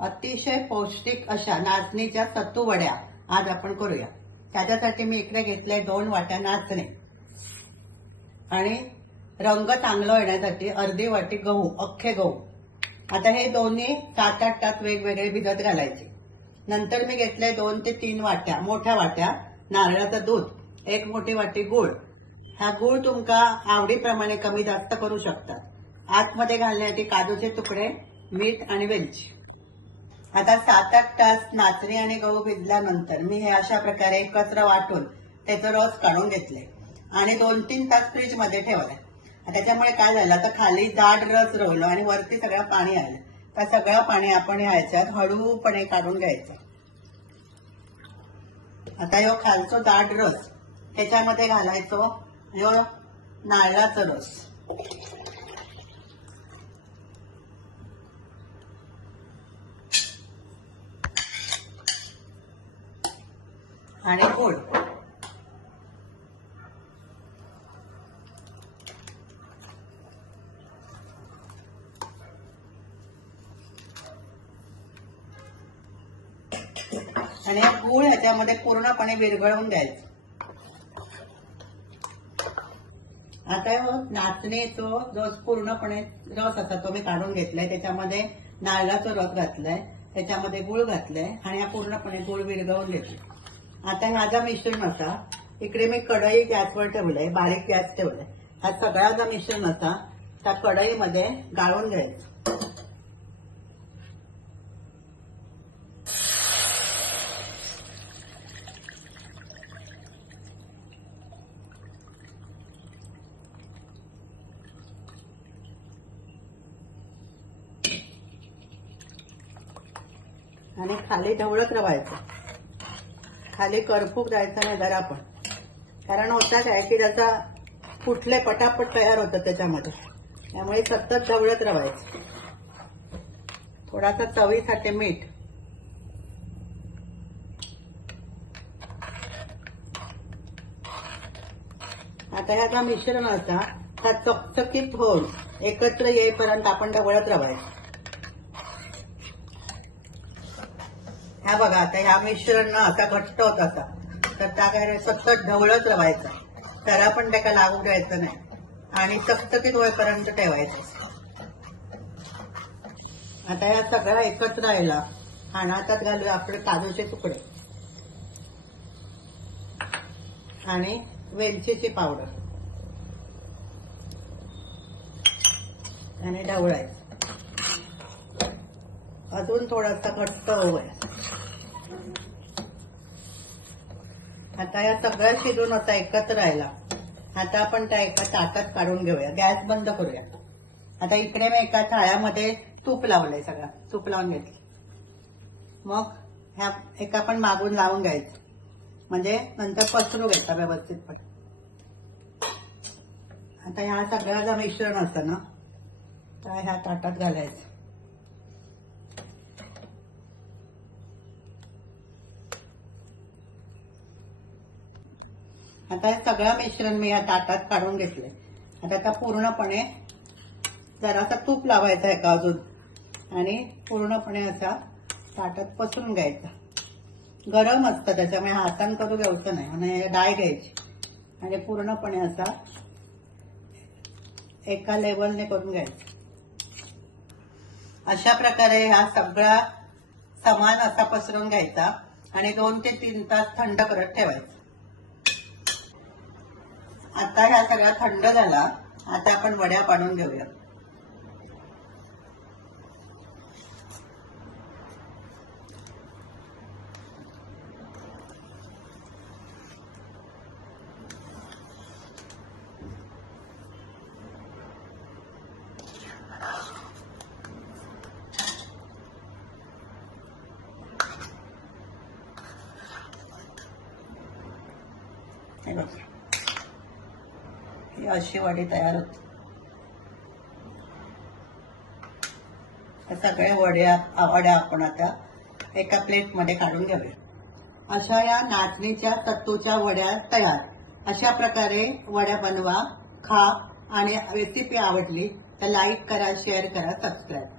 अतिशय पौष्टिक अशा नाचणीच्या सत्तू वड्या आज आपण करूया। त्याच्यासाठी मी इकडे घेतले 2 वाट्या नाचणे आणि रंग चांगला येण्यासाठी अर्धी वाटी गहू, अख्खे गहू। आता हे दोन्ही 7-8 तास वेगवेगळे भिजत घालायचे। नंतर मी घेतले 2 ते 3 वाट्या मोठ्या वाट्या नारळाचं दूध, 1 मोठी वाटी गूळ। हा गूळ तुमका आवडीप्रमाणे कमी जास्त करू शकता। आतमध्ये घालण्यासाठी काजूचे तुकडे, मीठ आणि वेलची। आता 7-8 तास नाचणी आणि गहू भिजल्यानंतर मी हे अशा प्रकारे एकत्र वाटून त्याचा रस काढून घेतले आणि 2-3 तास फ्रीज मध्ये ठेवले। त्याच्यामुळे काय झालं, आता खाली दाट रस रोवलं आणि वरती सगळं पाणी आलं। तर सगळं पाणी आपण ह्याच्यात हळूपणे काढून घ्यायचं। आता ह्यो खालचो दाट रस त्याच्यामध्ये घालायचो, ह्यो नारळाचा रस आणि गूळ। आणि गूळ ह्याच्यामध्ये पूर्णपणे विरघळवून द्यायचं। आता नाचणीचो जो पूर्णपणे रस असा तो मी काढून घेतलाय, त्याच्यामध्ये नारळाचा रस घातलाय, त्याच्यामध्ये गूळ घातलाय आणि हा पूर्णपणे गूळ विरघळवून घेतलाय। आता ह्याचा मिश्रण असा इकडे मी कढई गॅसवर ठेवलंय, बारीक गॅस ठेवलाय। हा सगळा मिश्रण असा त्या कढईमध्ये गाळून घ्यायचं। आणि खाली ढवळत राहायचं, खाली करपूक द्यायचं नाही जरा पण, कारण होता काय की त्याचा कुठले पटापट तयार होतं त्याच्यामध्ये, त्यामुळे सतत ढवळत राहायचं। थोडासा चवीसाठी मीठ, आता ह्याचा मिश्रण असा हा चकचकीत होऊन एकत्र येईपर्यंत आपण ढवळत राहायचं। ह्या बघा, आता ह्या मिश्रण असा घट्ट होत असा तर त्या काय सतत ढवळत राहायचं, जरा पण त्याला लागू द्यायचं नाही आणि चकचकीत होईपर्यंत ठेवायचं। आता ह्या सगळ्या एकत्र राहिला हातात घालूया आपले काजूचे तुकडे आणि वेलचीची पावडर आणि ढवळायचं। अजून थोडासा घट्ट होऊया। आता या सगळ्या शिजून आता एकत्र राहिला। आता आपण त्या एका ताटात काढून घेऊया, गॅस बंद करूया। आता इकडे मी एका थाळ्यामध्ये तूप लावलंय, सगळं तूप लावून घेतलं। मग ह्या एका पण मागून लावून घ्यायचं, म्हणजे नंतर पसरू घ्यायचा व्यवस्थितपणे। आता ह्या सगळ्याचं मिश्रण असतं ना, तर ह्या ताटात घालायचं। आता हे सगळं मिश्रण मी या ताटात काढून घेतलंय। आता त्या पूर्णपणे जरासा तूप लावायचं एका अजून आणि पूर्णपणे असा ताटात पसरून घ्यायचा। गरम असतं त्याच्यामुळे हातान करू घ्यायचं नाही, म्हणजे डाळ घ्यायची आणि पूर्णपणे असा एका लेवलने करून घ्यायचं। अशा प्रकारे हा सगळा समान असा पसरून घ्यायचा आणि 2 ते 3 तास थंड करत ठेवायचं। आता ह्या सगळ्या थंड झाला, आता आपण वड्या पाडून घेऊया। ही अशी वडी तयार होते। सगळ्या वड्या आपण आता एका प्लेटमध्ये काढून घेऊया। अशा या नाचणीच्या सत्तूच्या वड्या तयार। अशा प्रकारे वड्या बनवा, खा आणि रेसिपी आवडली तर लाईक करा, शेअर करा, सबस्क्राईब करा।